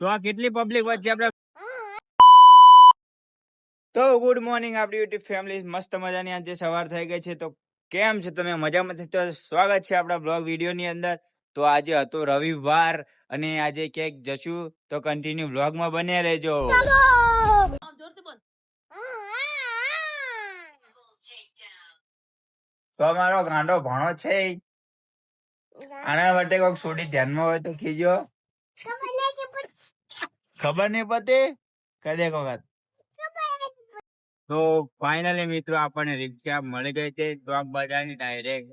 તો આ કેટલી પબ્લિક વચ્ચે આપણે તો ગુડ મોર્નિંગ આપણી યુટ્યુબ ફેમિલી, મસ્ત મજાની આજે સવાર થઈ ગઈ છે. તો કેમ છે તમે? મજામાં? તો સ્વાગત છે આપણા બ્લોગ વિડીયોની અંદર. તો આજે હતો રવિવાર અને આજે ક્યાંક જશું, તો કન્ટિન્યુ બ્લોગમાં બન્યા રહેજો. તો અમારો ગાંડો ભણો છે, આના માટે કોઈક છોડી ધ્યાનમાં હોય તો કીજો. ખબર નહીં પતે કદે વખત. તો ફાઇનલી મિત્રો આપણને રિક્ષા મળી ગઈ છે ચોક બજારની ડાયરેક્ટ,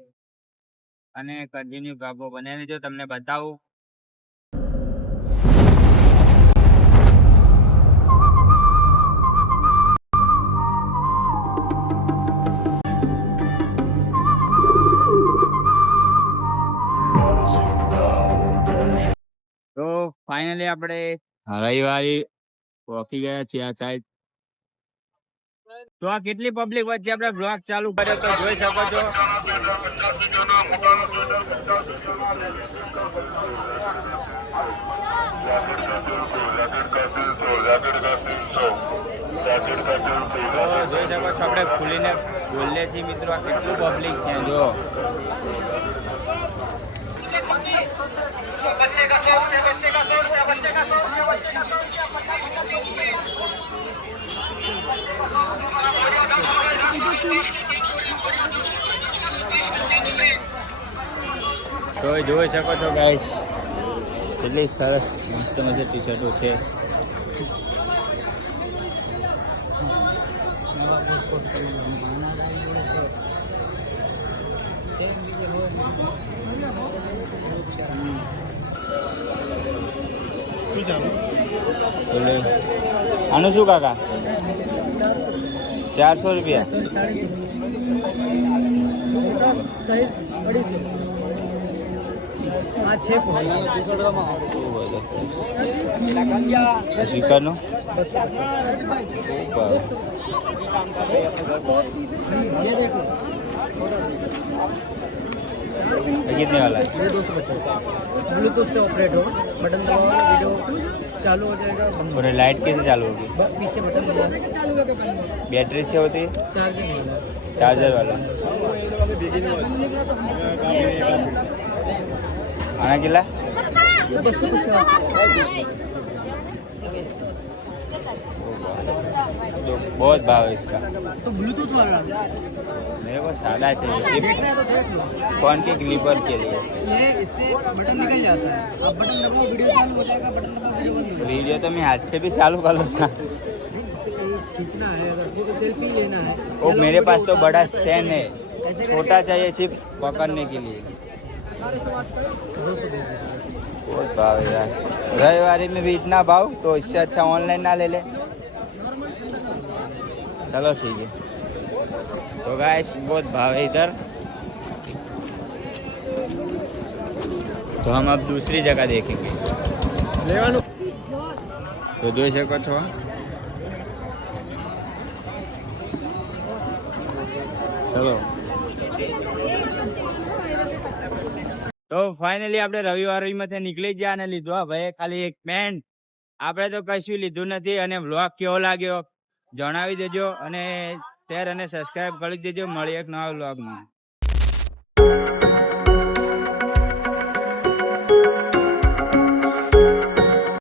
અને કન્ટિન્યુ ભાગો બનાવી જો તમને બતાવું. તો ફાઇનલી આપણે રવિવારે પહોંચી ગયા છીએ આ સાઈડ. તો આ કેટલી પબ્લિક વચ્ચે આપણે બ્લોગ ચાલુ કર્યો તો જોઈ શકો છો. જોઈ શકો છો આપણે ખુલીને બોલીએ છીએ મિત્રો, આ કેટલું પબ્લિક છે જો. તો જોઈ શકો છો ગાઈસ, કેટલી સરસ મસ્ત મસ્ત ટી શર્ટો છે. આનું શું કાકા? 400 રૂપિયા. સ્વીકારનું कितने वाला है? 250. ब्लूटूथ से ऑपरेट हो, बटन दबाओ, वीडियो चालू हो जाएगा. और लाइट कैसे चालू होगी? पीछे बटन दबाओ. बैटरी से होती है? चार्जिंग चार्जर वाला. आना किला 250. बहुत भाव है इसका. तो ब्लूटूथ वाला मेरे को सादा चाहिए. देखना है तो देख लो. फोन के क्लिपर के लिए ये इससे बटन निकल जाता है. अब बटन दबाओ, वीडियो चालू हो जाएगा. बटन दबाओ, वीडियो बंद हो जाएगा. वीडियो तो मैं हाथ से भी चालू कर लूँगा. खींचना है, अगर फोटो सेल्फी लेना है. वो मेरे पास तो बड़ा स्टैंड है, छोटा चाहिए सिर्फ पकड़ने के लिए. 200 दे दो. बहुत भाव है यार, रविवारी में भी इतना भाव, तो इससे अच्छा ऑनलाइन ना ले ले. चलो ठीक है. तो गाइस बहुत भाव है इधर, तो हम अब दूसरी जगह देखेंगे. तो જોઈ શકો છો ચલો. તો ફાઇનલી આપણે રવિવારીમાંથી નીકળી ગયા અને લીધો ભાઈ ખાલી એક પેન્ટ. આપણે તો કશું લીધું નથી. અને વ્લોગ કેવો લાગ્યો જણાવી દેજો, અને શેર અને સબસ્ક્રાઇબ કરી દેજો. મળીએ એક નવા વ્લોગમાં.